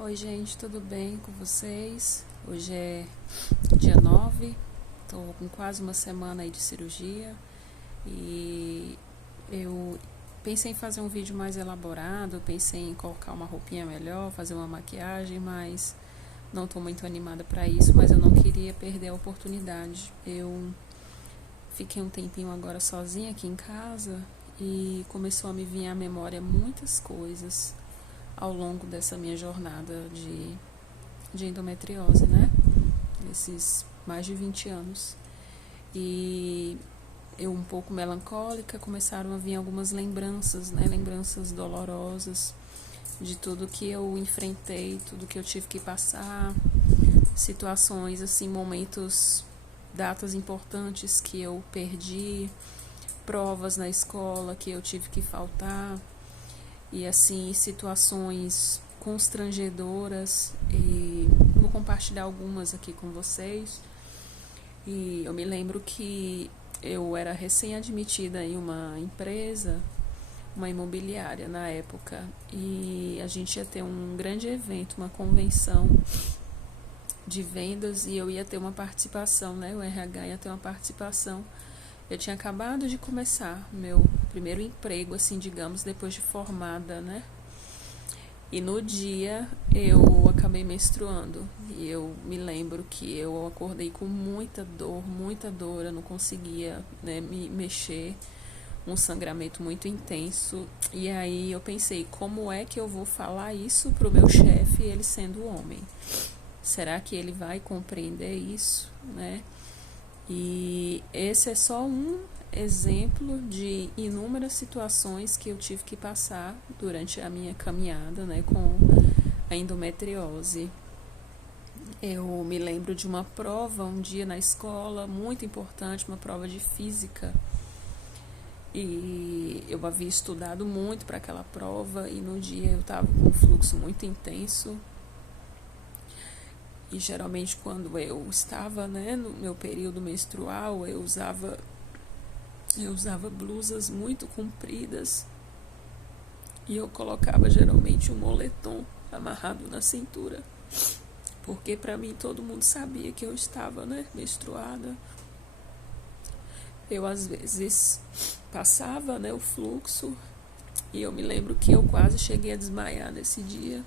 Oi, gente, tudo bem com vocês? Hoje é dia 9, estou com quase uma semana aí de cirurgia e eu pensei em fazer um vídeo mais elaborado, pensei em colocar uma roupinha melhor, fazer uma maquiagem, mas não estou muito animada para isso, mas eu não queria perder a oportunidade. Eu fiquei um tempinho agora sozinha aqui em casa e começou a me vir à memória muitas coisas ao longo dessa minha jornada de endometriose, né? Esses mais de 20 anos. E eu, um pouco melancólica, começaram a vir algumas lembranças, né? Lembranças dolorosas de tudo que eu enfrentei, tudo que eu tive que passar, situações, assim, momentos, datas importantes que eu perdi, provas na escola que eu tive que faltar, e assim, situações constrangedoras, e vou compartilhar algumas aqui com vocês. E eu me lembro que eu era recém-admitida em uma empresa, uma imobiliária na época, e a gente ia ter um grande evento, uma convenção de vendas, e eu ia ter uma participação, né? O RH ia ter uma participação. Eu tinha acabado de começar meu primeiro emprego, assim, digamos, depois de formada, né? E no dia eu acabei menstruando. E eu me lembro que eu acordei com muita dor, eu não conseguia, né, me mexer, um sangramento muito intenso. E aí eu pensei, como é que eu vou falar isso pro meu chefe, ele sendo homem? Será que ele vai compreender isso, né? E esse é só um exemplo de inúmeras situações que eu tive que passar durante a minha caminhada, né, com a endometriose. Eu me lembro de uma prova um dia na escola, muito importante, uma prova de física. E eu havia estudado muito para aquela prova e no dia eu estava com um fluxo muito intenso. E geralmente quando eu estava, né, no meu período menstrual, eu usava blusas muito compridas e eu colocava geralmente um moletom amarrado na cintura, porque para mim todo mundo sabia que eu estava, né, menstruada. Eu às vezes passava, né, o fluxo, e eu me lembro que eu quase cheguei a desmaiar nesse dia.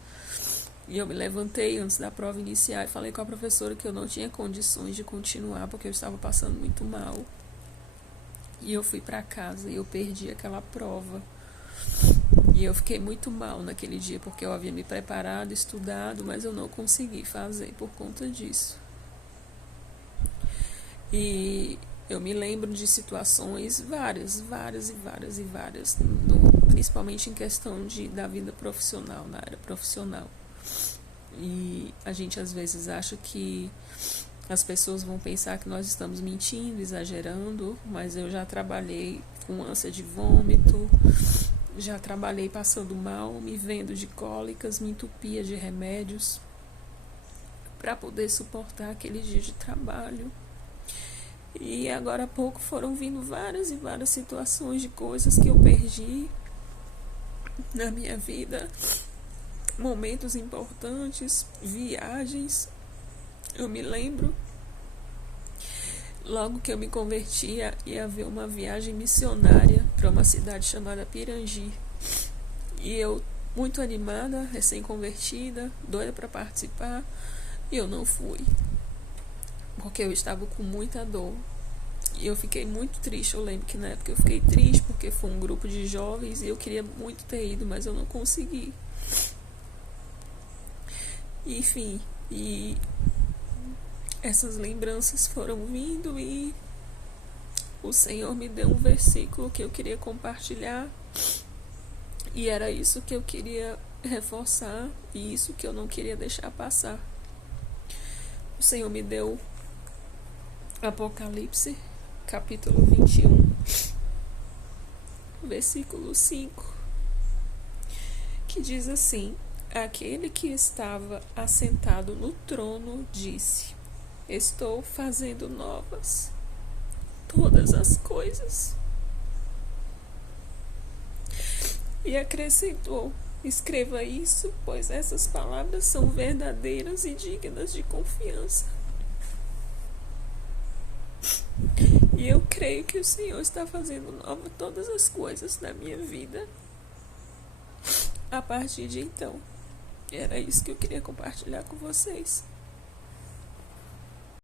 E eu me levantei antes da prova iniciar e falei com a professora que eu não tinha condições de continuar porque eu estava passando muito mal. E eu fui para casa e eu perdi aquela prova. E eu fiquei muito mal naquele dia porque eu havia me preparado, estudado, mas eu não consegui fazer por conta disso. E eu me lembro de situações várias, principalmente em questão da vida profissional, na área profissional. E a gente às vezes acha que as pessoas vão pensar que nós estamos mentindo, exagerando, mas eu já trabalhei com ânsia de vômito, já trabalhei passando mal, me vendo de cólicas, me entupia de remédios para poder suportar aquele dia de trabalho. E agora há pouco foram vindo várias situações de coisas que eu perdi na minha vida, momentos importantes, viagens. Eu me lembro, logo que eu me convertia, ia haver uma viagem missionária para uma cidade chamada Pirangi. E eu, muito animada, recém-convertida, doida para participar, e eu não fui, porque eu estava com muita dor. E eu fiquei muito triste. Eu lembro que na época eu fiquei triste porque foi um grupo de jovens e eu queria muito ter ido, mas eu não consegui. Enfim, e essas lembranças foram vindo e o Senhor me deu um versículo que eu queria compartilhar, e era isso que eu queria reforçar e isso que eu não queria deixar passar. O Senhor me deu Apocalipse, capítulo 21, versículo 5, que diz assim: aquele que estava assentado no trono disse: estou fazendo novas todas as coisas. E acrescentou: Escreva isso, pois essas palavras são verdadeiras e dignas de confiança. E eu creio que o Senhor está fazendo nova todas as coisas na minha vida a partir de então. Era isso que eu queria compartilhar com vocês.